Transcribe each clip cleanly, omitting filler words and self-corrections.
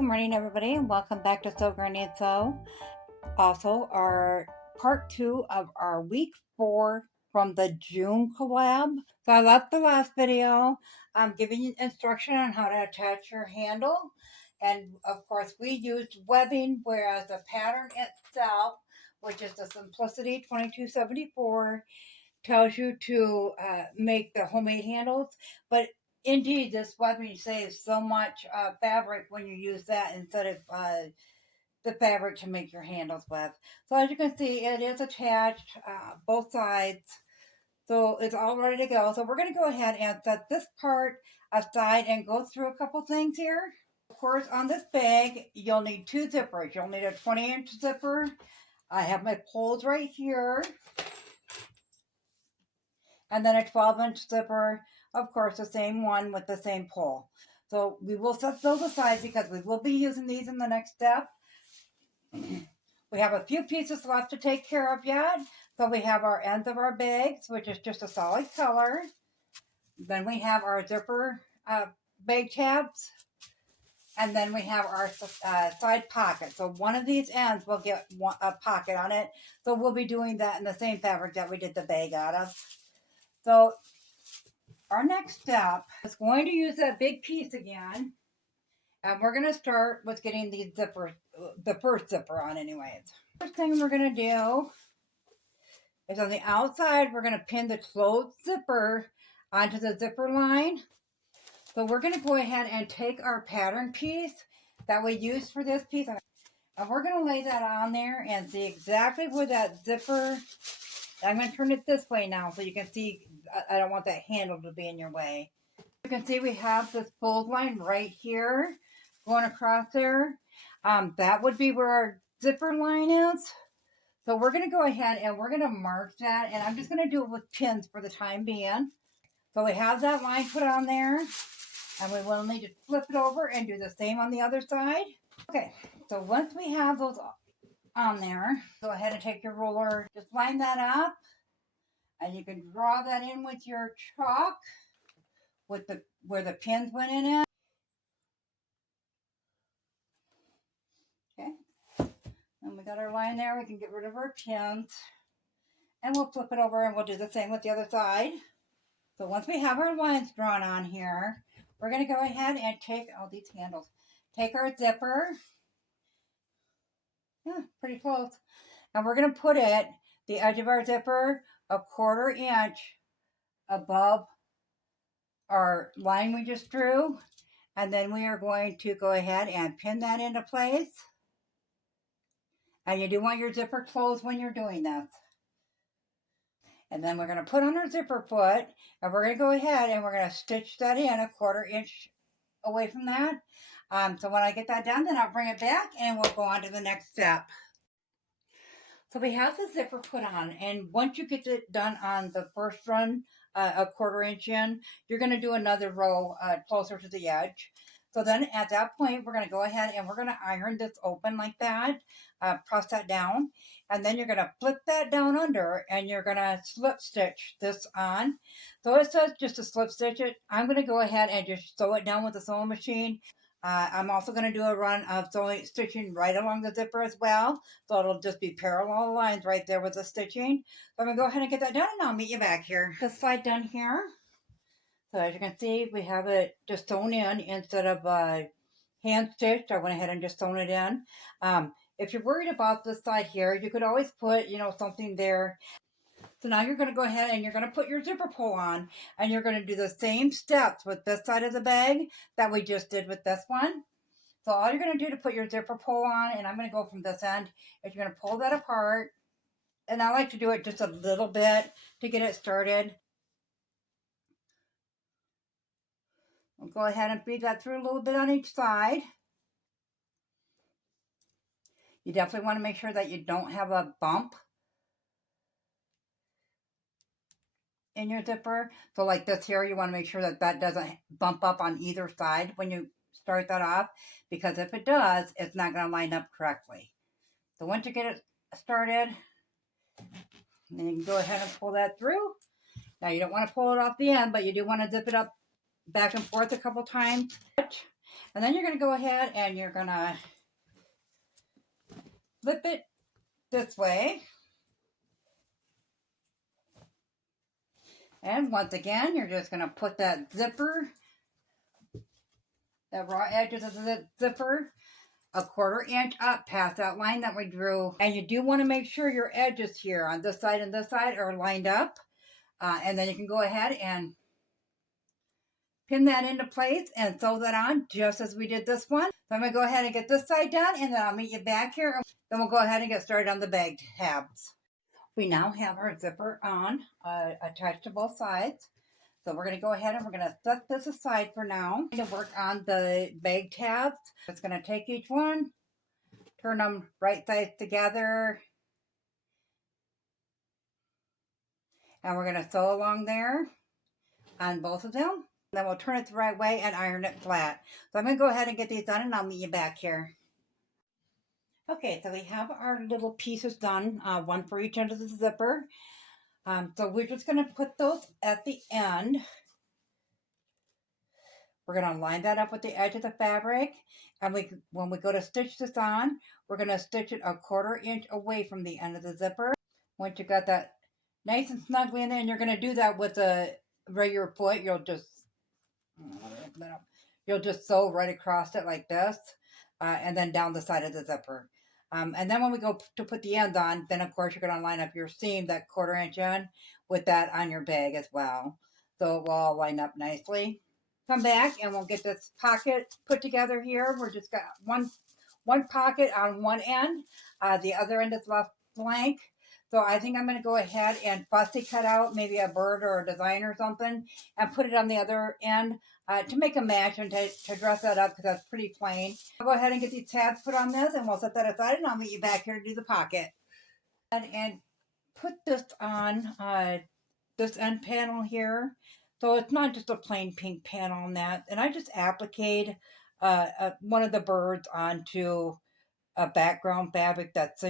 Good morning, everybody, and welcome back to Sew Granny and Sew. Also, our part 2 of our week 4 from the June collab. So I left the last video giving you instruction on how to attach your handle. And of course, we used webbing, whereas the pattern itself, which is the Simplicity 2274, tells you to make the homemade handles. But indeed, this webbing saves so much fabric when you use that instead of the fabric to make your handles with. So as you can see, it is attached both sides. So it's all ready to go. So we're going to go ahead and set this part aside and go through a couple things here. Of course, on this bag, you'll need two zippers. You'll need a 20-inch zipper. I have my poles right here. And then a 12-inch zipper, of course, the same one with the same pole. So we will set those aside because we will be using these in the next step. We have a few pieces left to take care of yet. So we have our ends of our bags, which is just a solid color. Then we have our zipper bag tabs. And then we have our side pocket. So one of these ends will get a pocket on it. So we'll be doing that in the same fabric that we did the bag out of. So our next step is going to use that big piece again. And we're going to start with getting the zipper, the first zipper on anyways. First thing we're going to do is on the outside, we're going to pin the closed zipper onto the zipper line. So we're going to go ahead and take our pattern piece that we used for this piece, and we're going to lay that on there and see exactly where that zipper, I'm going to turn it this way now so you can see. I don't want that handle to be in your way. You can see we have this fold line right here going across there. That would be where our zipper line is. So we're going to go ahead and we're going to mark that, and I'm just going to do it with pins for the time being. So we have that line put on there, and we will need to flip it over and do the same on the other side. Okay, so once we have those on there, go ahead and take your ruler, just line that up. And you can draw that in with your chalk with the where the pins went in it. Okay. And we got our line there. We can get rid of our pins. And we'll flip it over and we'll do the same with the other side. So once we have our lines drawn on here, we're going to go ahead and take all these handles. Take our zipper. Yeah, pretty close. And we're going to put it, the edge of our zipper, a 1/4 inch above our line we just drew, and then we are going to go ahead and pin that into place. And you do want your zipper closed when you're doing this. And then we're going to put on our zipper foot, and we're going to go ahead and we're going to stitch that in a 1/4 inch away from that. So when I get that done, then I'll bring it back and we'll go on to the next step. So we have the zipper put on, and once you get it done on the first run, a 1/4 inch in, you're going to do another row closer to the edge. So then at that point, we're going to go ahead and we're going to iron this open like that, press that down, and then you're going to flip that down under, and you're going to slip stitch this on. So it says just to slip stitch it. I'm going to go ahead and just sew it down with the sewing machine. I'm also going to do a run of stitching right along the zipper as well. So it'll just be parallel lines right there with the stitching. So I'm going to go ahead and get that done, and I'll meet you back here. This side done here. So as you can see, we have it just sewn in instead of hand stitched. I went ahead and just sewn it in. If you're worried about this side here, you could always put, something there. So now you're going to go ahead and you're going to put your zipper pull on, and you're going to do the same steps with this side of the bag that we just did with this one. So all you're going to do to put your zipper pull on, and I'm going to go from this end, is you're going to pull that apart. And I like to do it just a little bit to get it started. We'll go ahead and feed that through a little bit on each side. You definitely want to make sure that you don't have a bump in your zipper. So like this here, you want to make sure that that doesn't bump up on either side when you start that off, because if it does, it's not going to line up correctly. So once you get it started, then you can go ahead and pull that through. Now you don't want to pull it off the end, but you do want to zip it up back and forth a couple times. And then you're going to go ahead and you're going to flip it this way. And once again, you're just going to put that zipper, that raw edge of the zipper, a 1/4 inch up past that line that we drew. And you do want to make sure your edges here on this side and this side are lined up. And then you can go ahead and pin that into place and sew that on just as we did this one. So I'm going to go ahead and get this side done, and then I'll meet you back here. And then we'll go ahead and get started on the bag tabs. We now have our zipper on, attached to both sides. So we're going to go ahead and we're going to set this aside for now. I'm going to work on the bag tabs. It's going to take each one, turn them right sides together, and we're going to sew along there on both of them. Then we'll turn it the right way and iron it flat. So I'm going to go ahead and get these done, and I'll meet you back here. Okay, so we have our little pieces done, one for each end of the zipper. So we're just going to put those at the end. We're going to line that up with the edge of the fabric. And when we go to stitch this on, we're going to stitch it a 1/4 inch away from the end of the zipper. Once you got that nice and snugly in there, and you're going to do that with a regular foot, you'll just sew right across it like this, and then down the side of the zipper. And then when we go to put the ends on, then of course you're going to line up your seam, that 1/4 inch in, with that on your bag as well. So it will all line up nicely. Come back and we'll get this pocket put together here. We're just got one pocket on one end. The other end is left blank. So I think I'm going to go ahead and fussy cut out maybe a bird or a design or something and put it on the other end to make a match and to dress that up because that's pretty plain. I'll go ahead and get these tabs put on this and we'll set that aside and I'll meet you back here to do the pocket. And put this on this end panel here. So it's not just a plain pink panel on that. And I just appliqued one of the birds onto a background fabric that's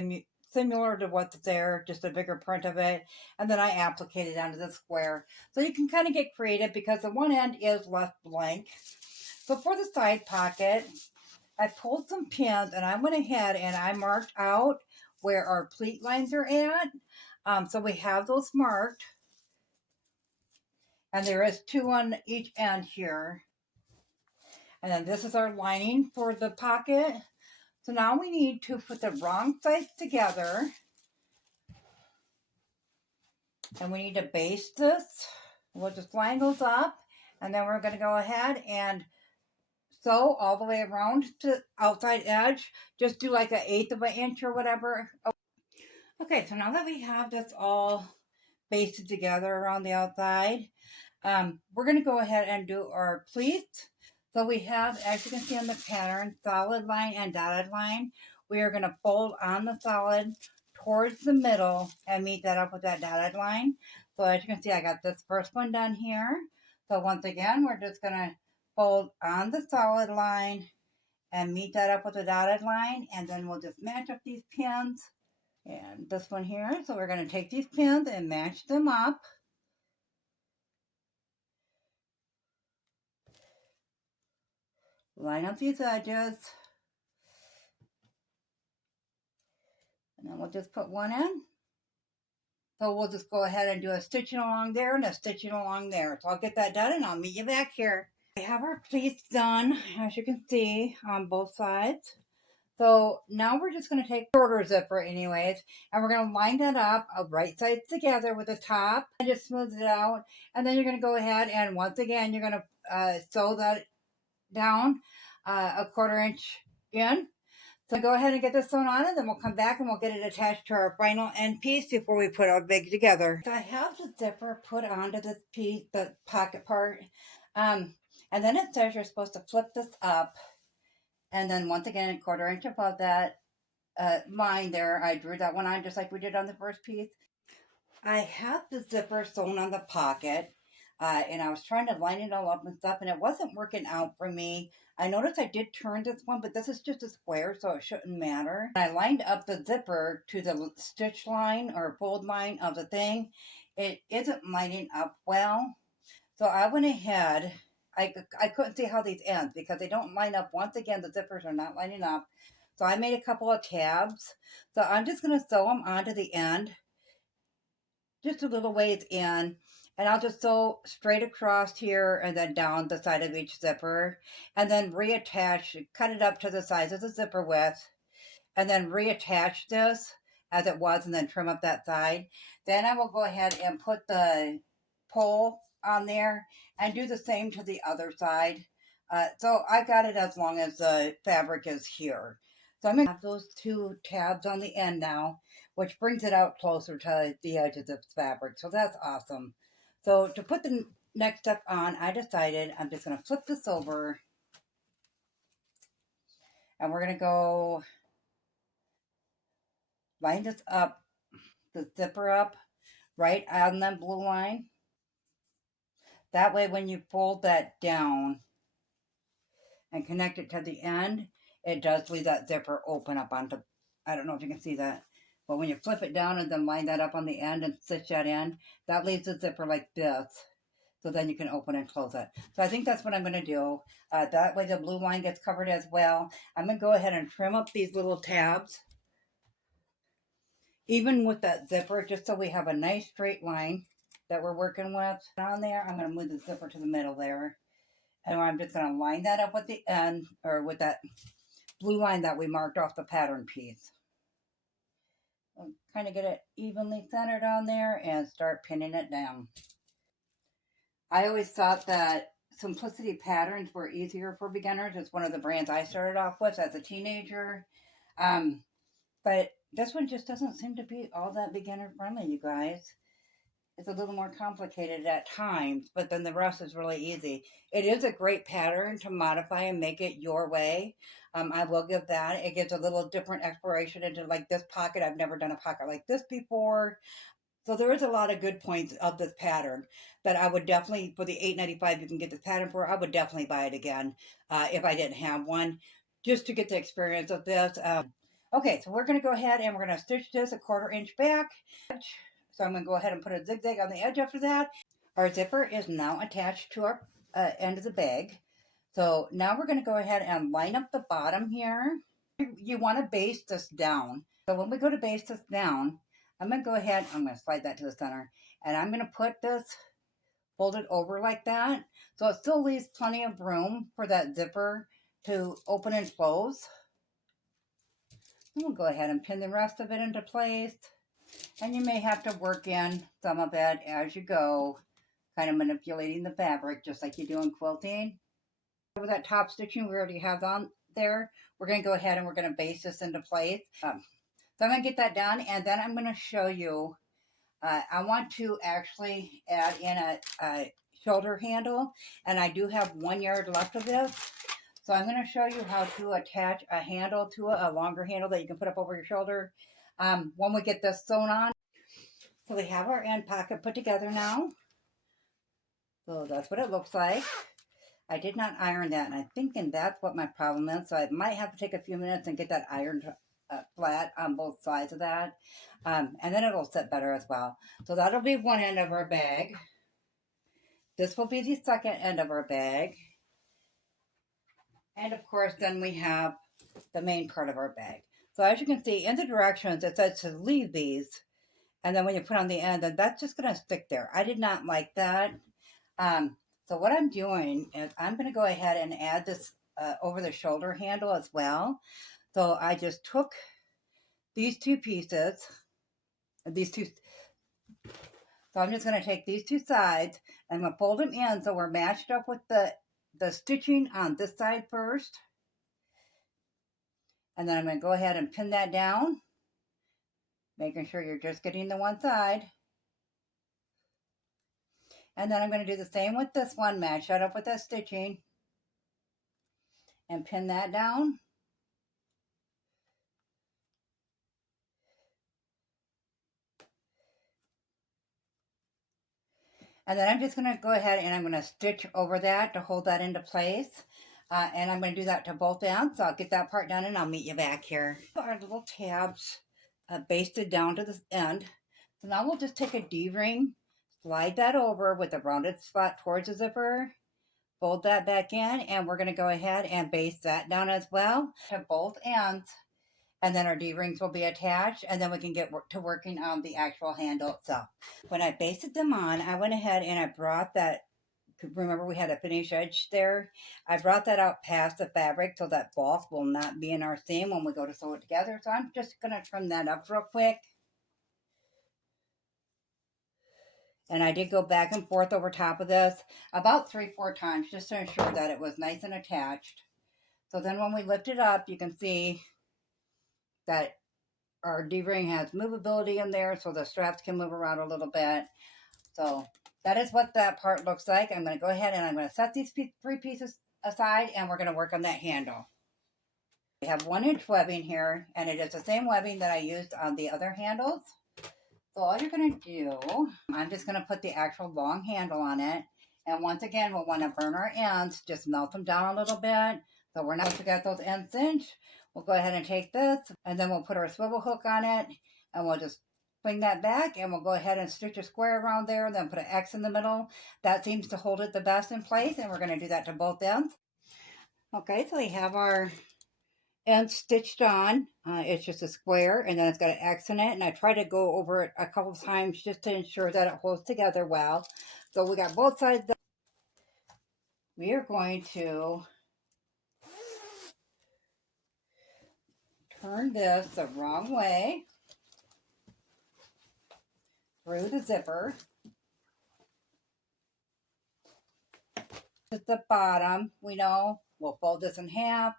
similar to what's there, just a bigger print of it, and then I appliqued it onto the square. So you can kind of get creative because the one end is left blank. So for the side pocket, I pulled some pins and I went ahead and I marked out where our pleat lines are at. So we have those marked, and there is 2 on each end here. And then this is our lining for the pocket. So now we need to put the wrong sides together. And we need to baste this. We'll just line those up. And then we're going to go ahead and sew all the way around to the outside edge. Just do like 1/8 of an inch or whatever. Okay, so now that we have this all basted together around the outside, we're going to go ahead and do our pleats. So we have, as you can see on the pattern, solid line and dotted line. We are going to fold on the solid towards the middle and meet that up with that dotted line. So as you can see, I got this first one done here. So once again, we're just going to fold on the solid line and meet that up with the dotted line. And then we'll just match up these pins. And this one here. So we're going to take these pins and match them up. Line up these edges. And then we'll just put one in. So we'll just go ahead and do a stitching along there and a stitching along there. So I'll get that done and I'll meet you back here. We have our pleats done, as you can see, on both sides. So now we're just going to take the shorter zipper anyways, and we're going to line that up right sides together with the top and just smooth it out. And then you're going to go ahead and once again, you're going to sew that down a 1/4 inch in. So go ahead and get this sewn on, and then we'll come back and we'll get it attached to our final end piece before we put our bag together. So I have the zipper put onto this piece, the pocket part, and then it says you're supposed to flip this up, and then once again, 1/4 inch above that line there, I drew that one on just like we did on the first piece. I have the zipper sewn on the pocket, and I was trying to line it all up and stuff, and it wasn't working out for me. I noticed I did turn this one, but this is just a square, so it shouldn't matter. I lined up the zipper to the stitch line or fold line of the thing. It isn't lining up well, so I went ahead I couldn't see how these end because they don't line up. Once again, the zippers are not lining up. So I made a couple of tabs. So I'm just going to sew them onto the end, just a little ways in. And I'll just sew straight across here and then down the side of each zipper. And then reattach, cut it up to the size of the zipper width. And then reattach this as it was and then trim up that side. Then I will go ahead and put the pole on there and do the same to the other side. So I got it as long as the fabric is here. So I'm going to have those two tabs on the end now, which brings it out closer to the edge of the fabric. So that's awesome. So to put the next step on, I decided I'm just going to flip this over. And we're going to go line this up, the zipper up, right on that blue line. That way when you fold that down and connect it to the end, it does leave that zipper open up onto, I don't know if you can see that, but when you flip it down and then line that up on the end and stitch that in, that leaves the zipper like this. So then you can open and close it. So I think that's what I'm going to do. That way the blue line gets covered as well. I'm going to go ahead and trim up these little tabs, even with that zipper, just so we have a nice straight line that we're working with. On there, I'm going to move the zipper to the middle there. And I'm just going to line that up with the end, or with that blue line that we marked off the pattern piece. I'll kind of get it evenly centered on there and start pinning it down. I always thought that Simplicity Patterns were easier for beginners. It's one of the brands I started off with as a teenager. But this one just doesn't seem to be all that beginner friendly, you guys. It's a little more complicated at times, but then the rest is really easy. It is a great pattern to modify and make it your way. I will give that. It gives a little different exploration into like this pocket. I've never done a pocket like this before. So there is a lot of good points of this pattern that I would definitely, for the $8.95 you can get this pattern for, I would definitely buy it again if I didn't have one, just to get the experience of this. Okay, so we're going to go ahead and we're going to stitch this a 1/4 inch back. So I'm going to go ahead and put a zigzag on the edge after that. Our zipper is now attached to our end of the bag. So now we're going to go ahead and line up the bottom here. You want to base this down. So when we go to base this down, I'm going to go ahead, I'm going to slide that to the center, and I'm going to put this folded over like that. So it still leaves plenty of room for that zipper to open and close. And we'll go ahead and pin the rest of it into place. And you may have to work in some of it as you go, kind of manipulating the fabric just like you do in quilting. With that top stitching we already have on there, we're going to go ahead and we're going to base this into place. So I'm going to get that done, and then I'm going to show you, I want to actually add in a shoulder handle, and I do have 1 yard left of this. So I'm going to show you how to attach a handle to a longer handle that you can put up over your shoulder when we get this sewn on. So we have our end pocket put together now. So that's what it looks like. I did not iron that, and I'm thinking that's what my problem is. So I might have to take a few minutes and get that ironed flat on both sides of that. And then it'll sit better as well. So that'll be one end of our bag. This will be the second end of our bag. And of course, then we have the main part of our bag. So as you can see, in the directions, it says to leave these. And then when you put on the end, then that's just going to stick there. I did not like that. So what I'm doing is I'm going to go ahead and add this over the shoulder handle as well. So I just took these two pieces, so I'm just going to take these two sides and I'm going to fold them in so we're matched up with the stitching on this side first. And then I'm going to go ahead and pin that down, making sure you're just getting the one side. And then I'm going to do the same with this one, match that up with that stitching and pin that down. And then I'm just going to go ahead and I'm going to stitch over that to hold that into place. And I'm going to do that to both ends. So I'll get that part done and I'll meet you back here. Our little tabs basted down to the end. So now we'll just take a D-ring, slide that over with a rounded spot towards the zipper, fold that back in, and we're going to go ahead and baste that down as well to both ends. And then our D-rings will be attached, and then we can get to working on the actual handle itself. When I basted them on, I went ahead and I brought that, remember we had a finish edge there? I brought that out past the fabric so that bulk will not be in our seam when we go to sew it together. So I'm just going to trim that up real quick. And I did go back and forth over top of this about 3-4 times just to ensure that it was nice and attached. So then when we lift it up, you can see that our D-ring has movability in there, so the straps can move around a little bit. So that is what that part looks like. I'm going to go ahead and I'm going to set these 3 pieces aside, and we're going to work on that handle. We have 1-inch webbing here, and it is the same webbing that I used on the other handles. So all you're going to do, I'm just going to put the actual long handle on it. And once again, we'll want to burn our ends, just melt them down a little bit. So we're not to get those ends cinched. We'll go ahead and take this, and then we'll put our swivel hook on it, and we'll just bring that back, and we'll go ahead and stitch a square around there, and then put an X in the middle. That seems to hold it the best in place, and we're going to do that to both ends. Okay, so we have our ends stitched on. It's just a square, and then it's got an X in it, and I try to go over it a couple of times just to ensure that it holds together well. So we got both sides done. We are going to turn this the wrong way through the zipper. At the bottom, we know we'll fold this in half.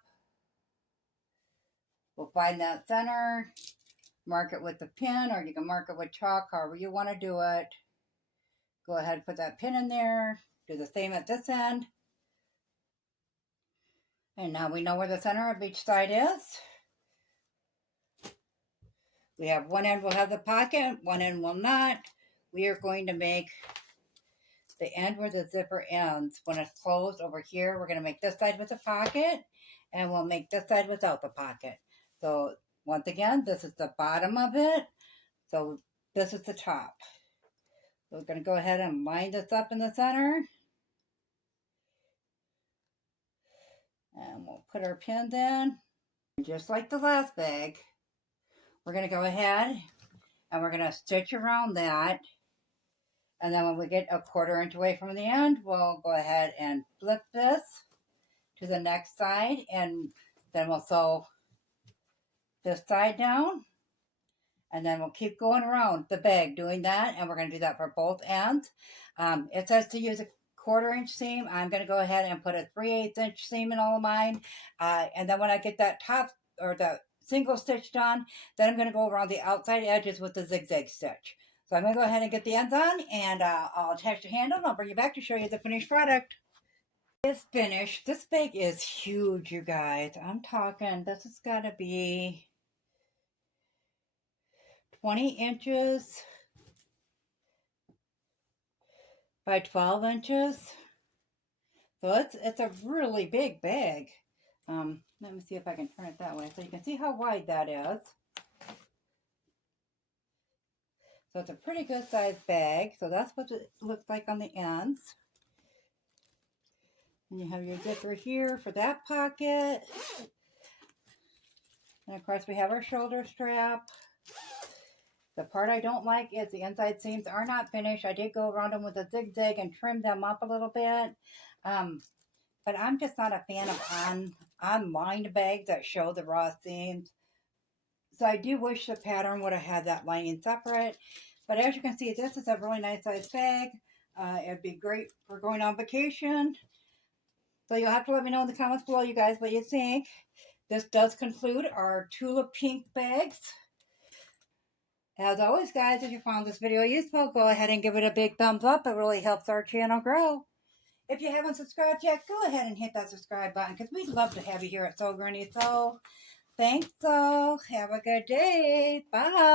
We'll find that center, mark it with the pin, or you can mark it with chalk, however you want to do it. Go ahead and put that pin in there. Do the same at this end. And now we know where the center of each side is. We have one end will have the pocket, one end will not. We are going to make the end where the zipper ends. When it's closed over here, we're going to make this side with the pocket, and we'll make this side without the pocket. So once again, this is the bottom of it. So this is the top. So we're going to go ahead and line this up in the center. And we'll put our pins in. Just like the last bag, we're going to go ahead and we're going to stitch around that. And then when we get a 1/4 inch away from the end, we'll go ahead and flip this to the next side, and then we'll sew this side down, and then we'll keep going around the bag doing that, and we're going to do that for both ends. It says to use a 1/4 inch seam. I'm going to go ahead and put a 3/8 inch seam in all of mine, and then when I get that top or the single stitch done, then I'm going to go around the outside edges with the zigzag stitch. So I'm going to go ahead and get the ends on, and I'll attach the handle, and I'll bring you back to show you the finished product. It's finished. This bag is huge, you guys. I'm talking, this has got to be 20 inches by 12 inches. So it's a really big bag. Let me see if I can turn it that way so you can see how wide that is. So it's a pretty good sized bag. So that's what it looks like on the ends. And you have your zipper here for that pocket. And of course we have our shoulder strap. The part I don't like is the inside seams are not finished. I did go around them with a zigzag and trim them up a little bit. But I'm just not a fan of unlined bags that show the raw seams. So I do wish the pattern would have had that lining separate. But as you can see, this is a really nice size bag. It'd be great for going on vacation. So you'll have to let me know in the comments below, you guys, what you think. This does conclude our Tula Pink bags. As always, guys, if you found this video useful, go ahead and give it a big thumbs up. It really helps our channel grow. If you haven't subscribed yet, go ahead and hit that subscribe button because we'd love to have you here at Sew Granny Sew. Thanks, all. Have a good day. Bye.